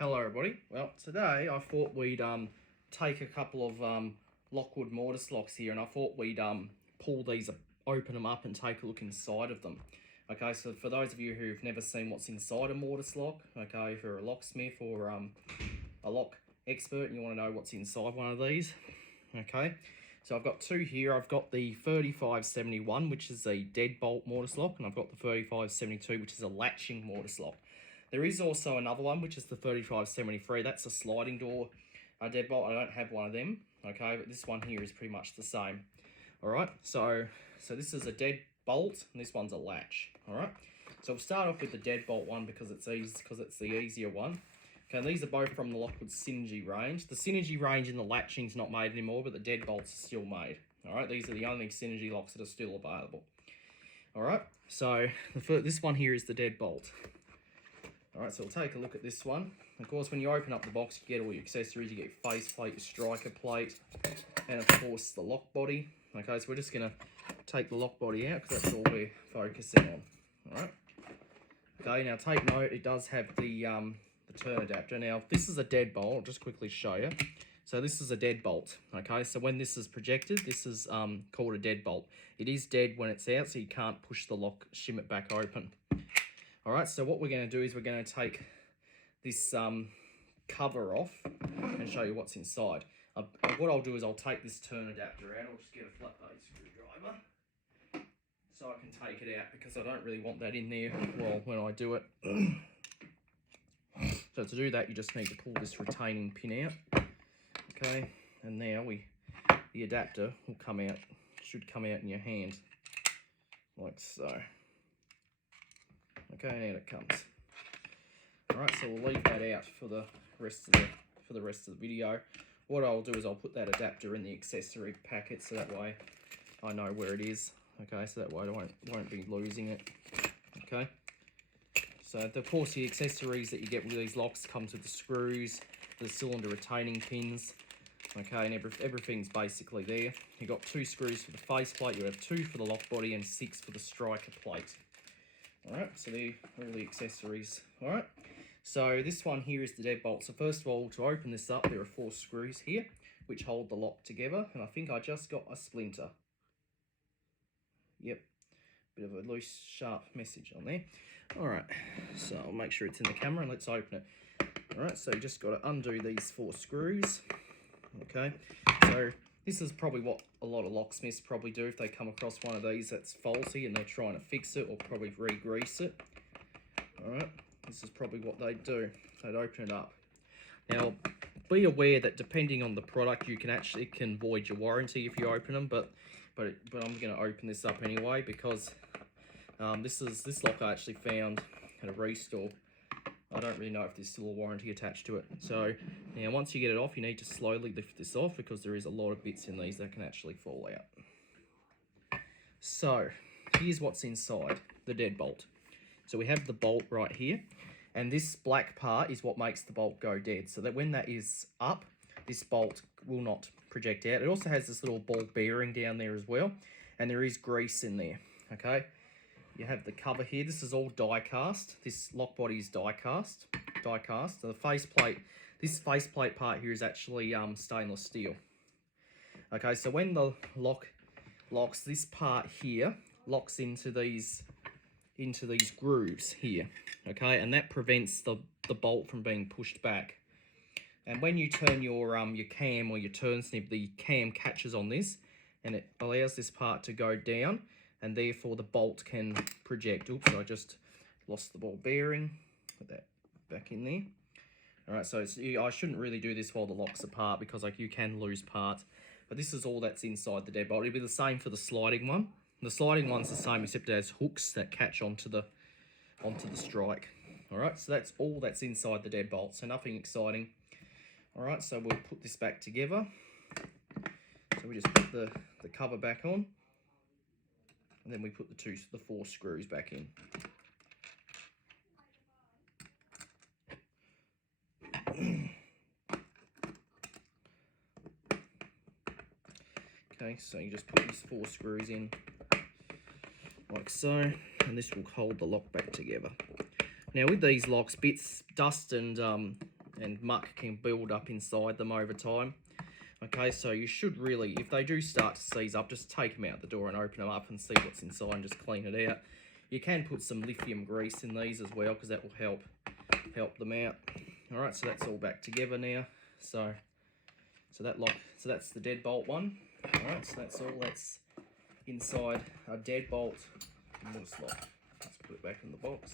Hello everybody. Well, today I thought we'd take a couple of lockwood mortise locks here, and I thought we'd pull these, open them up and take a look inside of them. Okay, so for those of you who've never seen what's inside a mortise lock, okay, if you're a locksmith or a lock expert and you want to know what's inside one of these, okay, so I've got two here. I've got the 3571, which is a deadbolt mortise lock, and I've got the 3572, which is a latching mortise lock. There is also another one, which is the 3573. That's a sliding door deadbolt. I don't have one of them, okay, but this one here is pretty much the same. All right, so this is a deadbolt, and this one's a latch. All right, so we'll start off with the deadbolt one because it's the easier one. Okay, and these are both from the Lockwood Synergy range. The Synergy range and the latching's not made anymore, but the deadbolts are still made. All right, these are the only Synergy locks that are still available. All right, so this one here is the deadbolt. Alright, so we'll take a look at this one. Of course, when you open up the box, you get all your accessories. You get your face plate, your striker plate, and of course the lock body. Okay, so we're just going to take the lock body out because that's all we're focusing on. Alright. Okay, now take note, it does have the turn adapter. Now, this is a deadbolt. I'll just quickly show you. So this is a deadbolt. Okay, so when this is projected, this is called a deadbolt. It is dead when it's out, so you can't push the lock, shim it back open. All right, so what we're going to do is we're going to take this cover off and show you what's inside. What I'll do is I'll take this turn adapter out. I'll just get a flat blade screwdriver so I can take it out because I don't really want that in there when I do it. So to do that, you just need to pull this retaining pin out. Okay, and now the adapter will come out, should come out in your hand like so. Okay, and out it comes. Alright, so we'll leave that out for the rest of the video. What I'll do is I'll put that adapter in the accessory packet so that way I know where it is. Okay, so that way I won't be losing it. Okay. So of course the accessories that you get with these locks comes with the screws, the cylinder retaining pins. Okay, and everything's basically there. You've got 2 screws for the faceplate, you have 2 for the lock body and 6 for the striker plate. Alright, so they're all the accessories. Alright, so this one here is the deadbolt. So first of all, to open this up, there are 4 screws here, which hold the lock together. And I think I just got a splinter. Yep, bit of a loose, sharp message on there. Alright, so I'll make sure it's in the camera and let's open it. Alright, so you just got to undo these 4 screws. Okay, so this is probably what a lot of locksmiths probably do if they come across one of these that's faulty and they're trying to fix it or probably re-grease it. Alright, this is probably what they'd do. They'd open it up. Now, be aware that depending on the product, it can void your warranty if you open them, but I'm going to open this up anyway because this lock I actually found at a restore. I don't really know if there's still a warranty attached to it. So now once you get it off, you need to slowly lift this off because there is a lot of bits in these that can actually fall out. So here's what's inside the deadbolt. So we have the bolt right here, and this black part is what makes the bolt go dead. So that when that is up, this bolt will not project out. It also has this little ball bearing down there as well, and there is grease in there, okay? You have the cover here. This is all die cast. This lock body is die cast. So the faceplate, this faceplate part here is actually stainless steel. Okay, so when the lock locks, this part here locks into these grooves here. Okay, and that prevents the bolt from being pushed back. And when you turn your cam or your turn snip, the cam catches on this, and it allows this part to go down. And therefore the bolt can project. Oops, I just lost the ball bearing. Put that back in there. All right, so I shouldn't really do this while the lock's apart because you can lose parts. But this is all that's inside the deadbolt. It'll be the same for the sliding one. The sliding one's the same except it has hooks that catch onto the strike. All right, so that's all that's inside the deadbolt. So nothing exciting. All right, so we'll put this back together. So we just put the cover back on. And then we put the 4 screws back in. Okay, so you just put these 4 screws in like so, and this will hold the lock back together. Now with these locks, bits, dust and and muck can build up inside them over time. Okay, so you should really, if they do start to seize up, just take them out the door and open them up and see what's inside and just clean it out. You can put some lithium grease in these as well, because that will help them out. All right, so that's all back together now. So that's the deadbolt one. All right, so that's all that's inside a deadbolt mortise lock. Let's put it back in the box.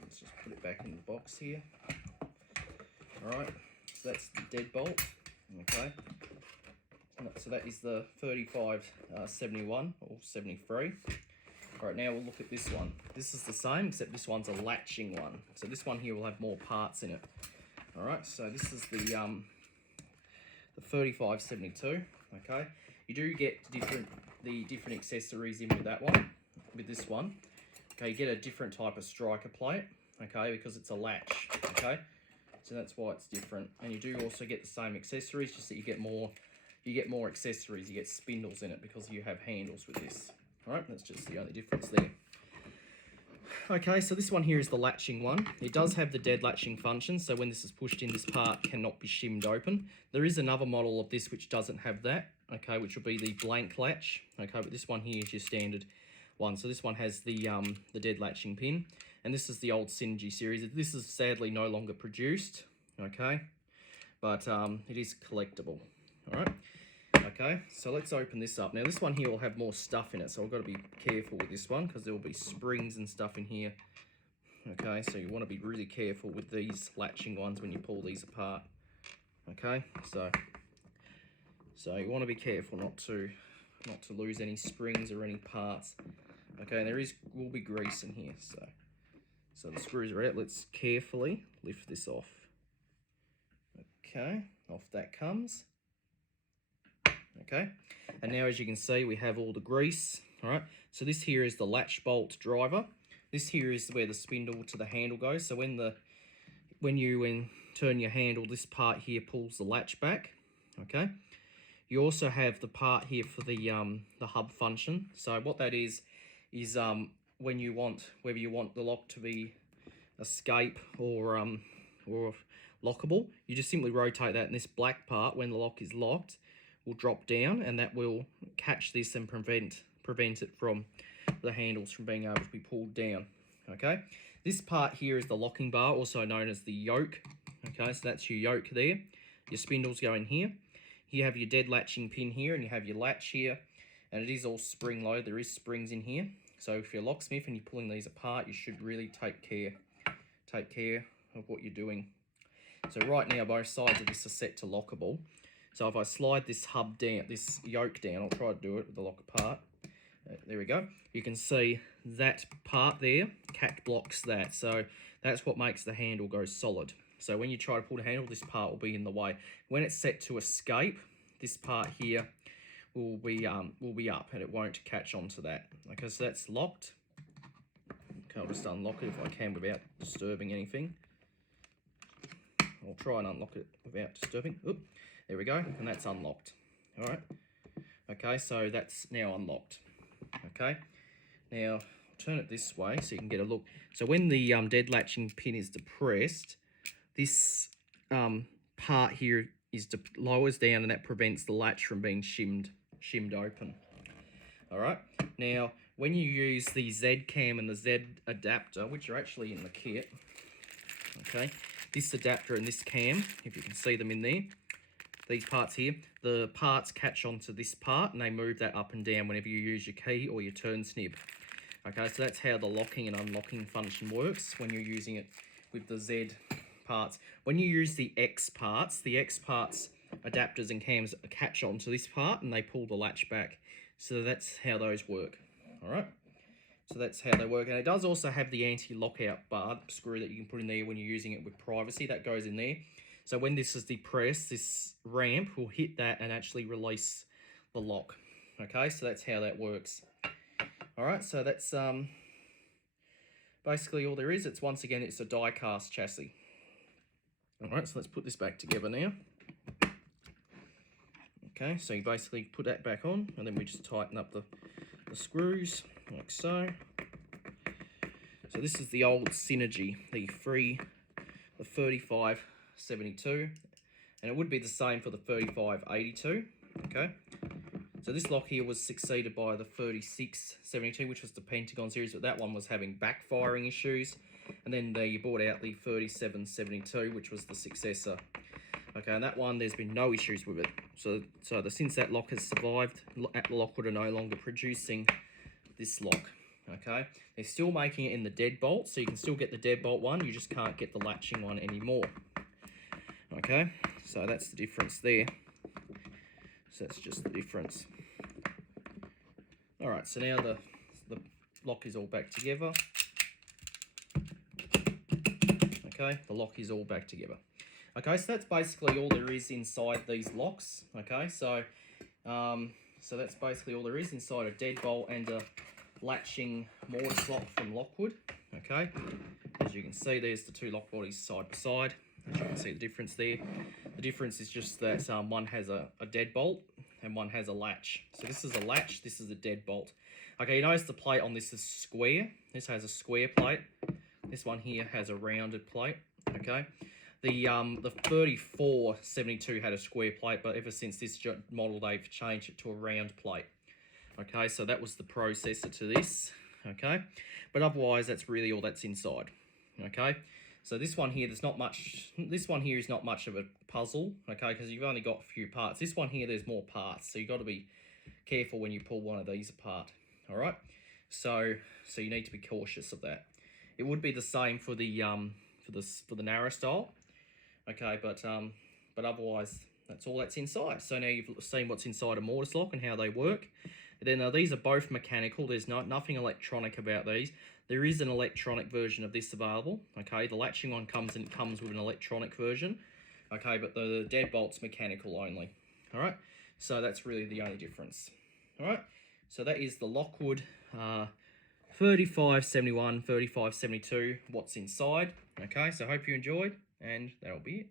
Let's just put it back in the box here. All right, so that's the deadbolt. Okay, so that is the 3571 or 73. All right, now we'll look at this one. This is the same, except this one's a latching one. So this one here will have more parts in it. All right, so this is the 3572. Okay, you do get the different accessories in with that one. With this one, okay, you get a different type of striker plate. Okay, because it's a latch. Okay, so that's why it's different. And you do also get the same accessories, just that you get more accessories. You get spindles in it because you have handles with this. All right, that's just the only difference there. Okay, so this one here is the latching one. It does have the dead latching function, so when this is pushed in, this part cannot be shimmed open. There is another model of this which doesn't have that, okay, which will be the blank latch. Okay, but this one here is your standard one. So this one has the dead latching pin, and this is the old Synergy series. This is sadly no longer produced, okay, but it is collectible. All right. Okay, so let's open this up. Now this one here will have more stuff in it, so I've got to be careful with this one because there will be springs and stuff in here. Okay, so you want to be really careful with these latching ones when you pull these apart. Okay, so you want to be careful not to lose any springs or any parts. Okay, and will be grease in here, so the screws are out. Let's carefully lift this off. Okay, off that comes. Okay, and now as you can see, we have all the grease. All right, so this here is the latch bolt driver. This here is where the spindle to the handle goes. So when you turn your handle, this part here pulls the latch back. Okay, you also have the part here for the hub function. So what that is when you want, whether you want the lock to be escape or lockable, you just simply rotate that, and this black part, when the lock is locked, will drop down, and that will catch this and prevent it from the handles from being able to be pulled down. Okay, this part here is the locking bar, also known as the yoke. Okay, so that's your yoke there. Your spindles go in here. You have your dead latching pin here, and you have your latch here, and it is all spring loaded. There is springs in here, so if you're a locksmith and you're pulling these apart, you should really take care of what you're doing. So right now both sides of this are set to lockable. So if I slide this hub down, this yoke down, I'll try to do it with the lock apart. There we go. You can see that part there, blocks that. So that's what makes the handle go solid. So when you try to pull the handle, this part will be in the way. When it's set to escape, this part here will be up, and it won't catch onto that. Okay, so that's locked. Okay, I'll just unlock it if I can without disturbing anything. I'll try and unlock it without disturbing. Oop. There we go, and that's unlocked. All right. Okay, so that's now unlocked. Okay. Now, I'll turn it this way so you can get a look. So when the dead latching pin is depressed, this part here lowers down, and that prevents the latch from being shimmed open. All right. Now, when you use the Z cam and the Z adapter, which are actually in the kit, okay, this adapter and this cam, if you can see them in there, these parts here, the parts catch onto this part, and they move that up and down whenever you use your key or your turn snib. Okay, so that's how the locking and unlocking function works when you're using it with the Z parts. When you use the X parts adapters and cams catch onto this part, and they pull the latch back. So that's how those work. All right, so that's how they work. And it does also have the anti-lockout bar screw that you can put in there when you're using it with privacy. That goes in there. So when this is depressed, this ramp will hit that and actually release the lock. Okay, so that's how that works. All right, so that's basically all there is. Once again, it's a die-cast chassis. All right, so let's put this back together now. Okay, so you basically put that back on, and then we just tighten up the screws like so. So this is the old Synergy, the 3572, and it would be the same for the 3582. Okay, so this lock here was succeeded by the 3672, which was the Pentagon series, but that one was having backfiring issues. And then they brought out the 3772, which was the successor. Okay, and that one, there's been no issues with it. So since that lock has survived, Lockwood are no longer producing this lock. Okay, they're still making it in the deadbolt, so you can still get the deadbolt one, you just can't get the latching one anymore. Okay, so that's the difference there. So that's just the difference. All right, so now the lock is all back together. Okay, the lock is all back together. Okay, so that's basically all there is inside these locks. Okay, so that's basically all there is inside a deadbolt and a latching mortise lock from Lockwood. Okay, as you can see, there's the two lock bodies side by side. As you can see the difference there. The difference is just that one has a deadbolt and one has a latch. So this is a latch, this is a deadbolt. Okay, you notice the plate on this is square. This has a square plate. This one here has a rounded plate. Okay, the 3472 had a square plate, but ever since this model they've changed it to a round plate. Okay, so that was the processor to this. Okay, but otherwise that's really all that's inside. Okay, so this one here, there's not much. This one here is not much of a puzzle. Okay, because you've only got a few parts. This one here, there's more parts, so you've got to be careful when you pull one of these apart. All right, so you need to be cautious of that. It would be the same for the narrow style. Okay, but otherwise that's all that's inside. So now you've seen what's inside a mortise lock and how they work. And then these are both mechanical. There's nothing electronic about these. There is an electronic version of this available. Okay, the latching one comes with an electronic version. Okay, but the deadbolt's mechanical only. All right, so that's really the only difference. All right, so that is the Lockwood 3571, 3572, what's inside. Okay, so I hope you enjoyed, and that'll be it.